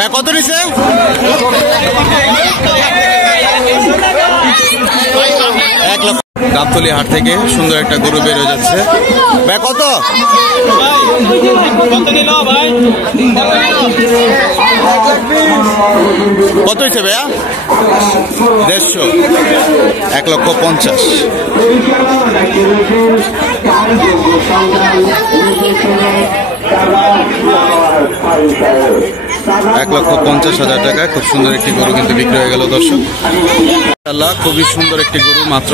ভাই কত নিছে? 1 লক্ষ। গাবতলী হাট থেকে সুন্দর একটা গরু বের হয়ে যাচ্ছে। ভাই কত? কত হয়েছে ভাইয়া? 150। 1,50,000। 1,50,000 টাকা খুব সুন্দর একটি গরু কিন্তু বিক্রি হয়ে গেল দর্শক। মাশাআল্লাহ খুবই সুন্দর একটি গরু মাত্র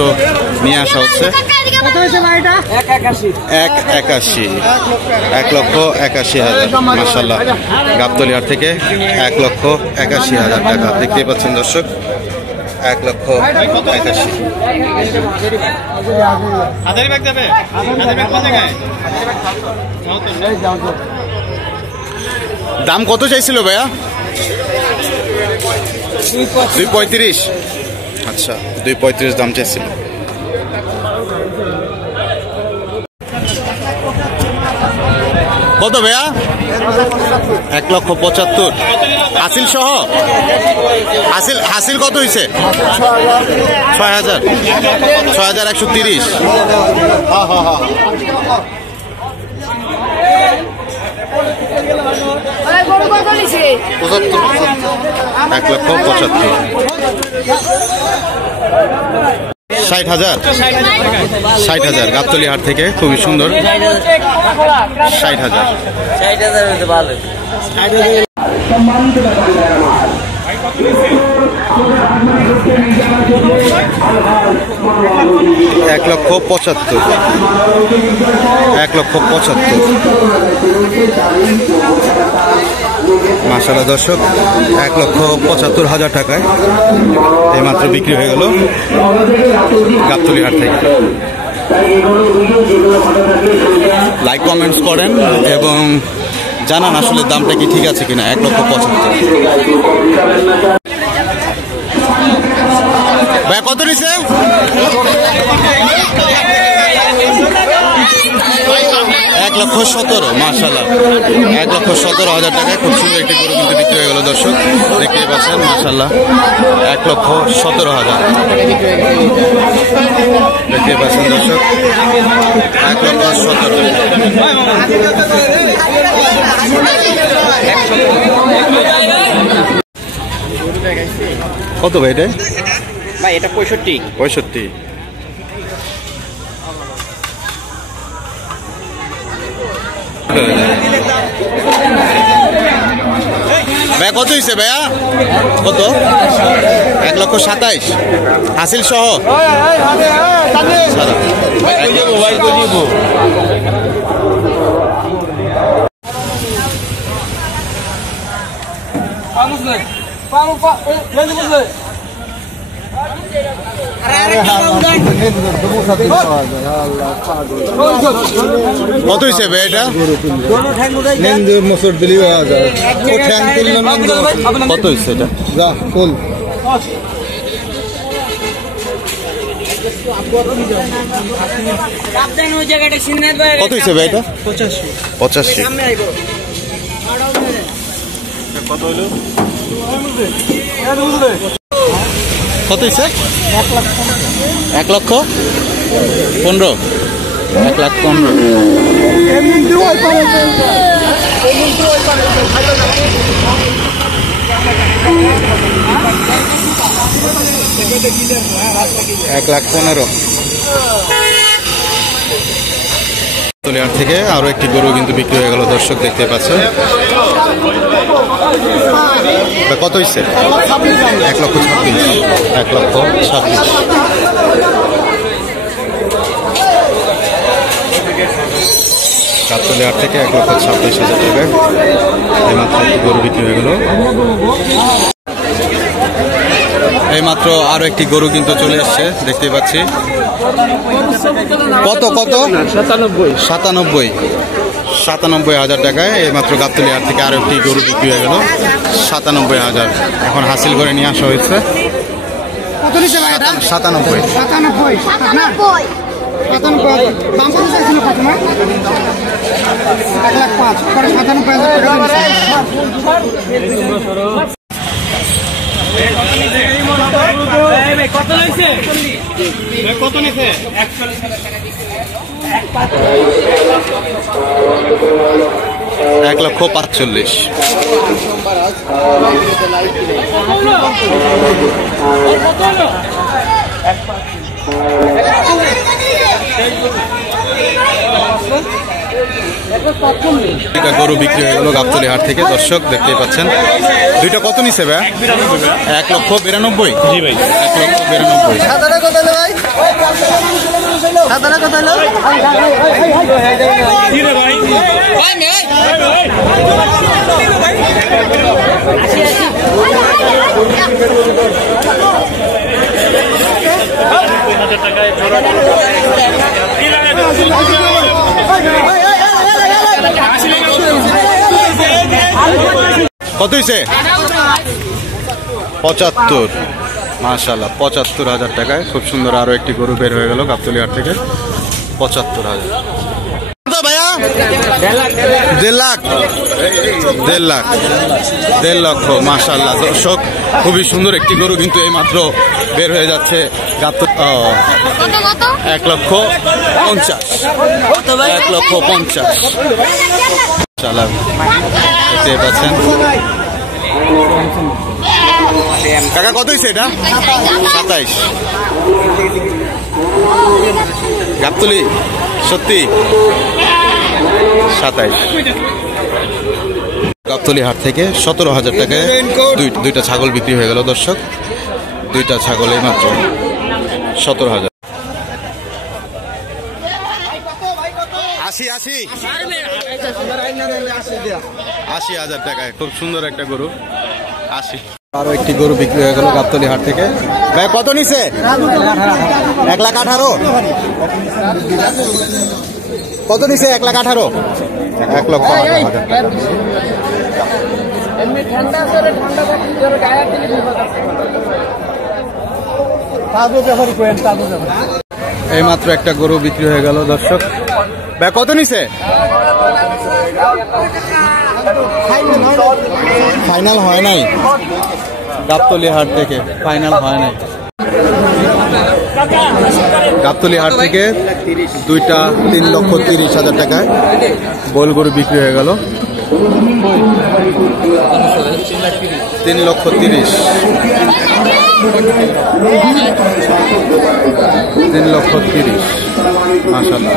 নিয়ে আসা হচ্ছে। 1,81,000 মাশাআল্লাহ গাবতলী হাট থেকে 1,81,000 টাকা দেখতেই পাচ্ছেন দর্শক। 1,81,000। দাম কত চাইছিল ভাইয়া? 235। আচ্ছা 235 দাম চাইছিল। কত ভাইয়া? 1,75,000 হাসিল সহ। হাসিল কত হয়েছে? 6,000। 6,130। 1,75,000। 60,000। 60,000 গাবতলী হাট থেকে খুবই সুন্দর। 60,000। 60,000 ভালো। 1,75,000। 1,75,000 মাশাআল্লাহ দর্শক। 1,75,000 টাকায় এইমাত্র বিক্রি হয়ে গেল গাবতলী হাট থেকে। লাইক কমেন্টস করেন এবং জানান আসলে দামটা কি ঠিক আছে কিনা। 1,75,000 ভাই কত নিছে? 1,17,000 মাশাআল্লাহ। 1,17,000 টাকায় খুব সুন্দর একটি গরু কিন্তু বিক্রি হয়ে গেল দর্শক দেখতেই পাচ্ছেন মাশাআল্লাহ। 1,17,000 দেখতেই পাচ্ছেন দর্শক। 1,17,000। কত ভাই এটা? ভাই এটা 65। 65। ভাইয়া কত হয়েছে ভাইয়া? কত? 1,27,000 হাসিল সহ। কত হয়েছে ভাই এটা? কত হয়েছে এটা? কত হয়েছে ভাই এটা? 85। কত হইল? কত হয়েছে? 1,15,000। 1,15,000। তলিয়ার থেকে আরো একটি গরু কিন্তু বিক্রি হয়ে গেল দর্শক দেখতে পাচ্ছেন। কত হয়েছে? 1,26,000। 1,26,000। গাবতলী হাট থেকে 1,26,000 টাকায় এইমাত্র একটি গরু বিক্রি হয়ে গেল। এইমাত্র আরো একটি গরু কিন্তু চলে এসছে দেখতে পাচ্ছি। কত? 97,000 টাকায় এইমাত্র গাবতলী হাট থেকে আরো একটি গরু বিক্রি হয়ে গেল। 97,000 এখন হাসিল করে নিয়ে আসা হয়েছে। 97। দাম কত চাইছিল প্রথমে? 1,05,000 পরে 97,000 কত নিছে? 1,45,000। দুইটা গরু বিক্রি হয়ে গেল গাবতলী হাট থেকে। দর্শক দেখতেই পাচ্ছেন দুইটা কত নিছে ভাই? 1,92,000। জি ভাই, 1,92,000। সাদাটা কত হলো ভাই? সাদাটা কত হলো? কি রে ভাই? ভাই মেয়ে আসি আসি। কত হয়েছে? 75। মাশাআল্লাহ, 75,000 টাকায় খুব সুন্দর আরো একটি গরু বের হয়ে গেল গাবতলী হাট থেকে। 75,000 ভাইয়া। 1.5 লক্ষ। মাশাআল্লাহ দর্শক, খুবই সুন্দর একটি গরু কিন্তু এই মাত্র বের হয়ে যাচ্ছে গাবতলী। 1,50,000। 1,50,000। মাশাআল্লাহ দেখতে পাচ্ছেন। কাকা কত হয়েছে এটা? 27। গাবতলী সত্যি 27। গাবতলী হাট থেকে 17,000 টাকায় দুইটা ছাগল বিক্রি হয়ে গেল দর্শক। দুইটা ছাগল এই মাত্র 17,000। 80,000 টাকায় খুব সুন্দর একটা গরু। 80। আরো একটি গরু বিক্রি হয়ে গেল গাবতলী হাট থেকে। ভাই কত নিছে? 1,18,000। কত নিছে? 1,18,000। 1,18,000। এই মাত্র একটা গরু বিক্রি হয়ে গেল দর্শক। ভাই কত নিছে? ফাইনাল হয় নাই গাবতলী হাট থেকে, ফাইনাল হয় নাই। গাবতলী হাট থেকে দুইটা 3,30,000 টাকায় বল গরু বিক্রি হয়ে গেল। 3,30,000। 3,30,000। মাশাআল্লাহ,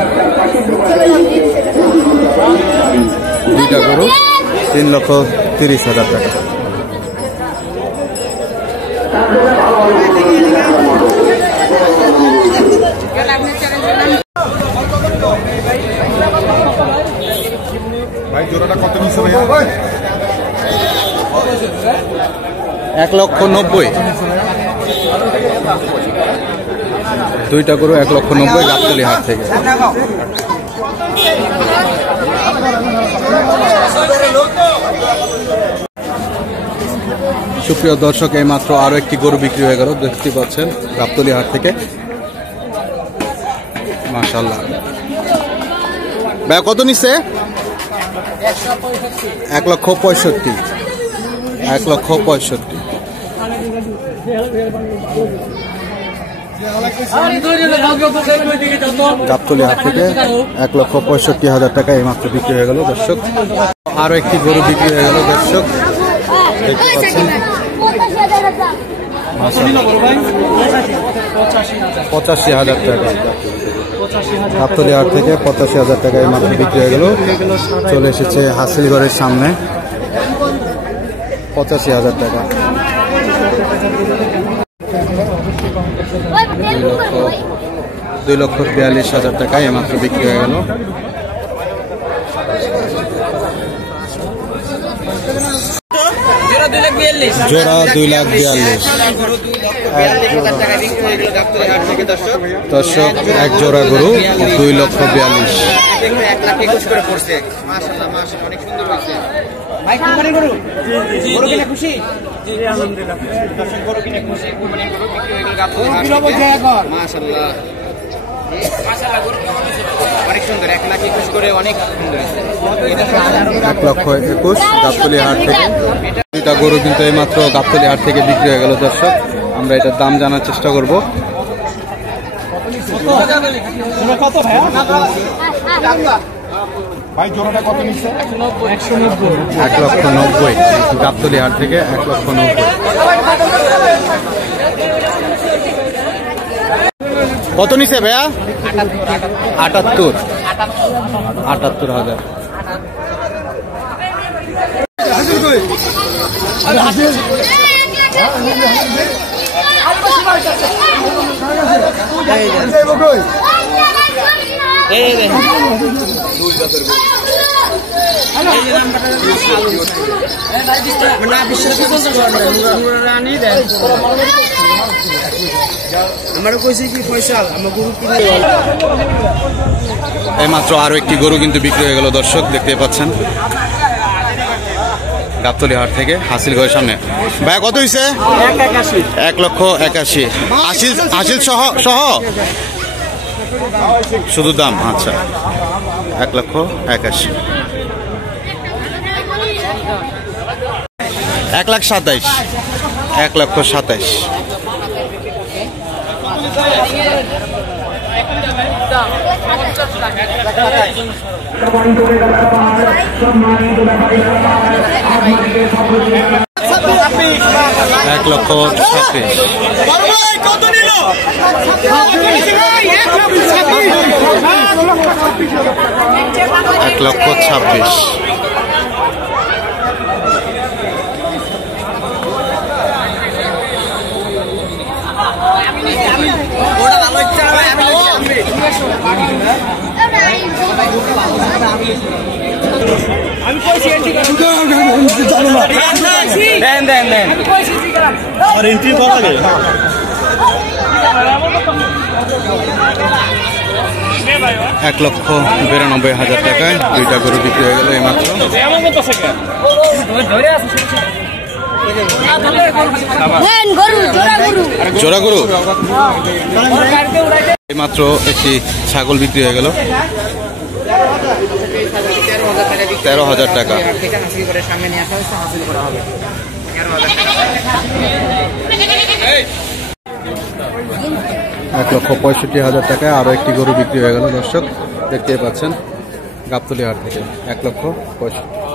দুইটা গরু 3,30,000 টাকা। ভাই জোড়াটা কত নিচ্ছে ভাইয়া? 1,90,000। দুইটা গরু 1,90,000 গাবতলী হাট থেকে। সুপ্রিয় দর্শক, এই মাত্র আরো একটি গরু বিক্রি হয়ে গেল দেখতে পাচ্ছেন গাবতলী হাট থেকে। মাশাআল্লাহ। ভাই কত নিচ্ছে? 1,65,000। 1,65,000। গাবতলী হাট থেকে 1,65,000 টাকা এই মাত্র বিক্রি হয়ে গেল দর্শক। আরো একটি গরু বিক্রি হয়ে গেল দর্শক দেখতে পাচ্ছেন। 85,000 টাকা গাবতলী হাট থেকে 85,000 টাকা এই মাত্র বিক্রি হয়ে গেল। চলে এসেছে হাসিলগড়ের সামনে। 85,000 টাকা। 2,42,000 টাকা এই মাত্র বিক্রি হয়ে গেল। জোড়া 2,42,000। দর্শক, এক জোড়া গরু 2,42,000। অনেক সুন্দর 1,21,000 করে অনেক সুন্দর 1,21,000 গাবতলী হাট থেকে। দুইটা গরু কিন্তু এইমাত্র গাবতলী হাট থেকে বিক্রি হয়ে গেল দর্শক। আমরা এটার দাম জানার চেষ্টা করব। ভাই জোড়াটা কত নিচ্ছে? 1,90,000 গাবতলী হাট থেকে 1,90,000। কত নিছে ভাইয়া? 78,000। এইমাত্র আরো একটি গরু কিন্তু বিক্রি হয়ে গেল দর্শক, দেখতে পাচ্ছেন গাবতলী হাট থেকে হাসিলগড়ের সামনে। ভাইয়া কত হয়েছে? 1,81,000। হাসিল সহ শুধু দাম? আচ্ছা, 1,81,000। 1,27,000। 1,27,000। এক লক্ষ 26,000। 1,26,000। আর এন্ট্রি করা লাগে। 1,92,000 টাকায় দুইটা গরু বিক্রি হয়ে গেল এইমাত্র। জোড়া গরু এইমাত্র একটি ছাগল বিক্রি হয়ে গেল 13,000 টাকা। 1,65,000 টাকায় আরো একটি গরু বিক্রি হয়ে গেল দর্শক, দেখতে পাচ্ছেন গাবতলী হাট থেকে 1,65,000।